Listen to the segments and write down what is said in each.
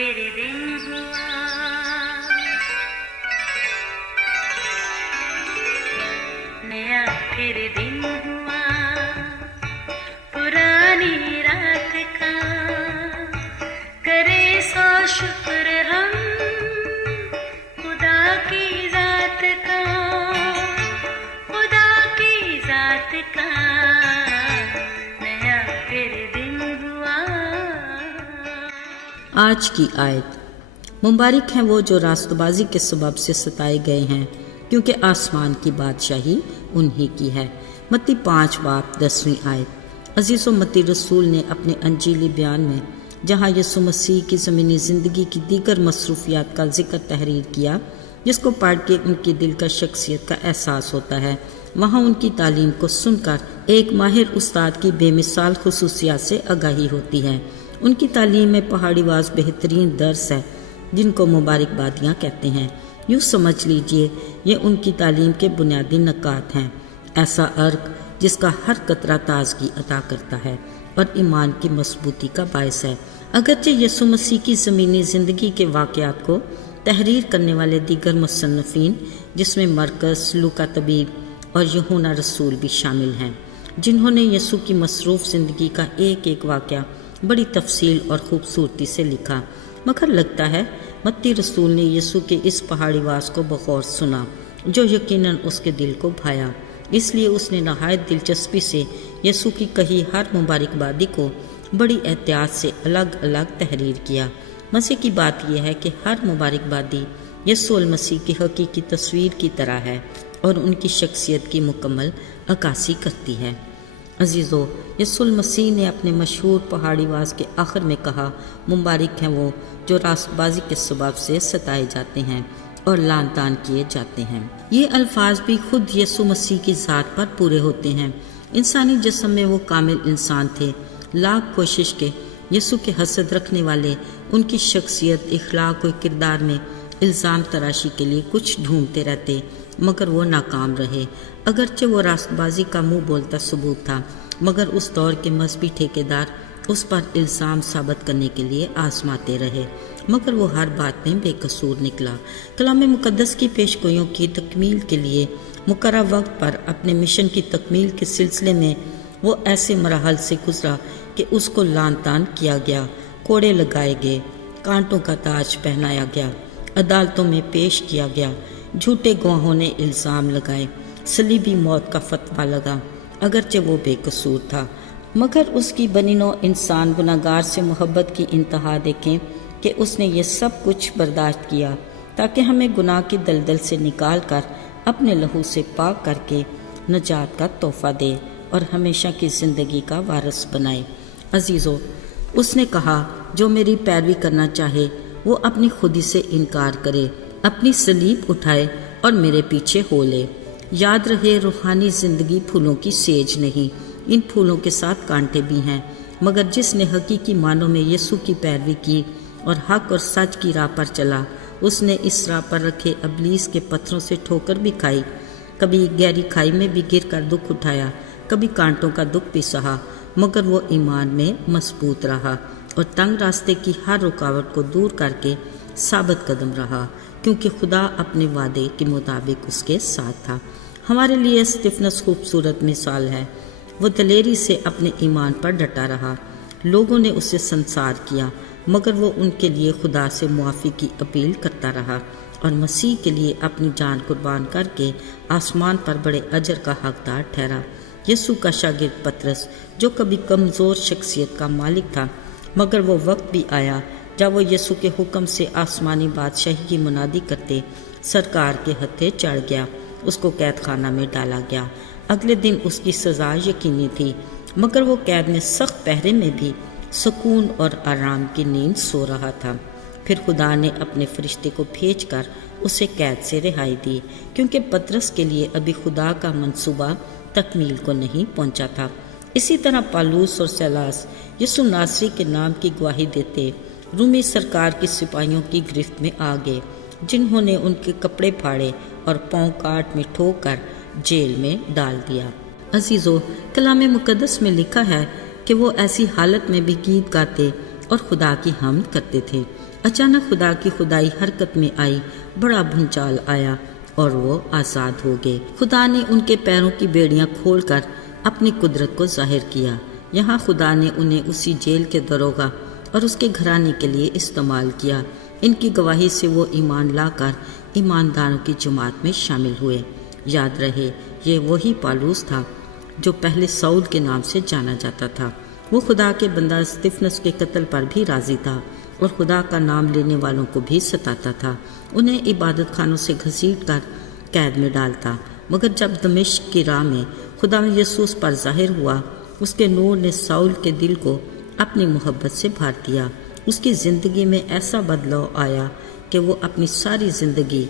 फिर दिन हुआ, नया फिर दिन हुआ, पुरानी रात का करे सो शुक्र हम खुदा की जात का, खुदा की जात का, नया फिर दिन हुआ। आज की आयत। मुबारक हैं वो जो रास्तबाजी के सबब से सताए गए हैं, क्योंकि आसमान की बादशाही उन्हीं की है। मत्ती 5 बाब 10वीं आयत। अजीज़ों, मत्ती रसूल ने अपने अंजीली बयान में जहाँ यसु मसीह की ज़मीनी ज़िंदगी की दीगर मसरूफियात का जिक्र तहरीर किया, जिसको पढ़ के उनकी दिल का शख्सियत का एहसास होता है, वहाँ उनकी तालीम को सुनकर एक माहिर उस्ताद की बेमिसाल खुसूसियात से आगाही होती है। उनकी तालीम में पहाड़ीवाज बेहतरीन दर्स है, जिनको मुबारकबादियाँ कहते हैं। यूँ समझ लीजिए ये उनकी तालीम के बुनियादी नकात हैं। ऐसा अर्क जिसका हर कतरा ताजगी अता करता है और ईमान की मजबूती का बायस है। अगरचे यसु मसीह की ज़मीनी ज़िंदगी के वाक़यात को तहरीर करने वाले दीगर मुसन्निफ़ीन, जिसमें मरकस, लूका तबीब और यूहन्ना रसूल भी शामिल हैं, जिन्होंने यसु की मसरूफ़ ज़िंदगी का एक एक वाक़या बड़ी तफसील और ख़ूबसूरती से लिखा, मगर लगता है मत्ती रसूल ने यसु के इस पहाड़ीवास को बग़ौर सुना, जो यकीनन उसके दिल को भाया। इसलिए उसने नहायत दिलचस्पी से यसु की कही हर मुबारकबादी को बड़ी एहतियात से अलग अलग तहरीर किया। मसीह की बात यह है कि हर मुबारकबादी यसु अल मसीह की हकीकी तस्वीर की तरह है और उनकी शख्सियत की मुकम्मल अक्कासी करती है। अजीज़ों, यसु अल मसीह ने अपने मशहूर पहाड़ीवास के आखिर में कहा, मुबारक हैं वो जो रास्तबाजी के सबब से सताए जाते हैं और लान तान किए जाते हैं। ये अल्फाज भी खुद यसु मसीह की ज़ात पर पूरे होते हैं। इंसानी जिस्म में वो कामिल इंसान थे। लाख कोशिश के यसु के हसद रखने वाले उनकी शख्सियत, इखलाक और किरदार में इल्ज़ाम तराशी के लिए कुछ ढूंढते रहते, मगर वो नाकाम रहे। अगरचे वो रास्तबाजी का मुंह बोलता सबूत था, मगर उस दौर के मजहबी ठेकेदार उस पर इल्ज़ाम साबित करने के लिए आजमाते रहे, मगर वो हर बात में बेकसूर निकला। कलाम मुक़द्दस की पेशगोइयों की तकमील के लिए मुकर्रर वक्त पर अपने मिशन की तकमील के सिलसिले में वो ऐसे मराहल से गुजरा कि उसको लान तान किया गया, कोड़े लगाए गए, कांटों का ताज पहनाया गया, अदालतों में पेश किया गया, झूठे गवाहों ने इल्ज़ाम लगाए, सलीबी मौत का फतवा लगा, अगरचे वो बेकसूर था। मगर उसकी बनिनो इंसान गुनाहगार से मोहब्बत की इंतहा देखें कि उसने ये सब कुछ बर्दाश्त किया ताकि हमें गुनाह की दलदल से निकाल कर अपने लहू से पाक करके नजात का तोहफा दे और हमेशा की ज़िंदगी का वारिस बनाए। अजीज़ों, उसने कहा, जो मेरी पैरवी करना चाहे वो अपनी खुदी से इनकार करे, अपनी सलीब उठाए और मेरे पीछे हो ले। याद रहे, रूहानी ज़िंदगी फूलों की सेज नहीं, इन फूलों के साथ कांटे भी हैं। मगर जिसने हकीकी मानों में यीशु की पैरवी की और हक और सच की राह पर चला, उसने इस राह पर रखे इब्लीस के पत्थरों से ठोकर भी खाई, कभी गहरी खाई में भी गिर कर दुख उठाया, कभी कांटों का दुख भी सहा, मगर वो ईमान में मजबूत रहा और तंग रास्ते की हर रुकावट को दूर करके साबित कदम रहा, क्योंकि खुदा अपने वादे के मुताबिक उसके साथ था। हमारे लिए स्टीफनस खूबसूरत मिसाल है। वो दलेरी से अपने ईमान पर डटा रहा। लोगों ने उसे संसार किया, मगर वो उनके लिए खुदा से मुआफ़ी की अपील करता रहा और मसीह के लिए अपनी जान कुर्बान करके आसमान पर बड़े अजर का हकदार ठहरा। यीशु का शागिर्द पतरस, जो कभी कमज़ोर शख्सियत का मालिक था, मगर वो वक्त भी आया जब वो यीशु के हुक्म से आसमानी बादशाही की मुनादी करते सरकार के हत्थे चढ़ गया। उसको कैद खाना में डाला गया। अगले दिन उसकी सज़ा यकीनी थी, मगर वो कैद में सख्त पहरे में भी सुकून और आराम की नींद सो रहा था। फिर खुदा ने अपने फरिश्ते को भेजकर उसे कैद से रिहाई दी, क्योंकि पतरस के लिए अभी खुदा का मंसूबा तकमील को नहीं पहुंचा था। इसी तरह पालूस और सैलास यीशु नासरी के नाम की गवाही देते रूमी सरकार की सिपाहियों की गिरफ्त में आ गए, जिन्होंने उनके कपड़े फाड़े और पांव काट में ठोक कर जेल में डाल दिया। अजीज़ों, कलाम मुक़द्दस में लिखा है कि वो ऐसी हालत में भी गीत गाते और खुदा की हमद करते थे। اچانک خدا کی خدائی حرکت میں آئی، بڑا بھونچال آیا اور وہ آزاد ہو گئے۔ خدا نے ان کے پیروں کی بیڑیاں کھول کر اپنی قدرت کو ظاہر کیا۔ یہاں خدا نے انہیں اسی جیل کے داروغہ اور اس کے گھرانے کے لیے استعمال کیا۔ ان کی گواہی سے وہ ایمان لا کر ایمانداروں کی جماعت میں شامل ہوئے۔ یاد رہے، یہ وہی پالوس تھا جو پہلے ساؤل کے نام سے جانا جاتا تھا۔ وہ خدا کے بندہ استفنس کے قتل پر بھی راضی تھا اور خدا کا نام لینے والوں کو بھی ستاتا تھا، انہیں عبادت خانوں سے گھسیٹ کر قید میں ڈالتا۔ مگر جب دمشق کی راہ میں خدا یسوع پر ظاہر ہوا، اس کے نور نے ساؤل کے دل کو اپنی محبت سے بھر دیا۔ اس کی زندگی میں ایسا بدلاؤ آیا کہ وہ اپنی ساری زندگی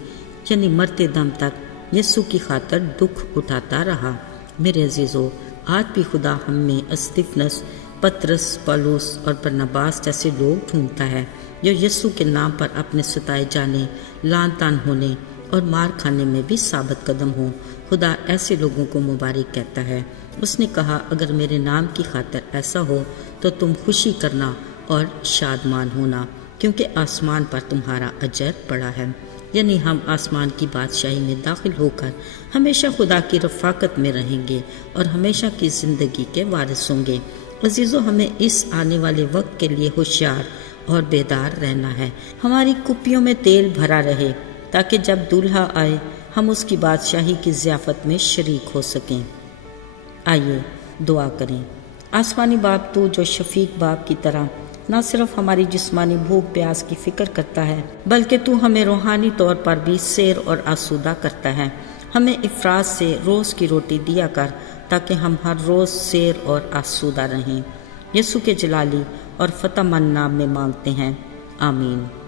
یعنی مرتے دم تک یسوع کی خاطر دکھ اٹھاتا رہا۔ میرے عزیزو، آج بھی خدا ہم میں استفنس، پترس، پولس اور برناباس جیسے لوگ ڈھونڈتا ہے جو یسوع کے نام پر اپنے ستائے جانے، لعن طعن ہونے اور مار کھانے میں بھی ثابت قدم ہوں۔ خدا ایسے لوگوں کو مبارک کہتا ہے۔ اس نے کہا، اگر میرے نام کی خاطر ایسا ہو تو تم خوشی کرنا اور شادمان ہونا، کیونکہ آسمان پر تمہارا اجر پڑا ہے۔ یعنی ہم آسمان کی بادشاہی میں داخل ہو کر ہمیشہ خدا کی رفاقت میں رہیں گے اور ہمیشہ کی زندگی کے وارث ہوں گے۔ عزیزو، ہمیں اس آنے والے وقت کے لیے ہوشیار اور بیدار رہنا ہے۔ ہماری کپیوں میں تیل بھرا رہے تاکہ جب دولہا آئے ہم اس کی بادشاہی کی ضیافت میں شریک ہو سکیں۔ آئیے دعا کریں۔ آسمانی باپ، تو جو شفیق باپ کی طرح نہ صرف ہماری جسمانی بھوک پیاس کی فکر کرتا ہے بلکہ تو ہمیں روحانی طور پر بھی سیر اور آسودہ کرتا ہے، ہمیں افراط سے روز کی روٹی دیا کر تاکہ ہم ہر روز سیر اور آسودہ رہیں۔ یسوع کے جلالی اور فتح مند نام میں مانگتے ہیں، آمین۔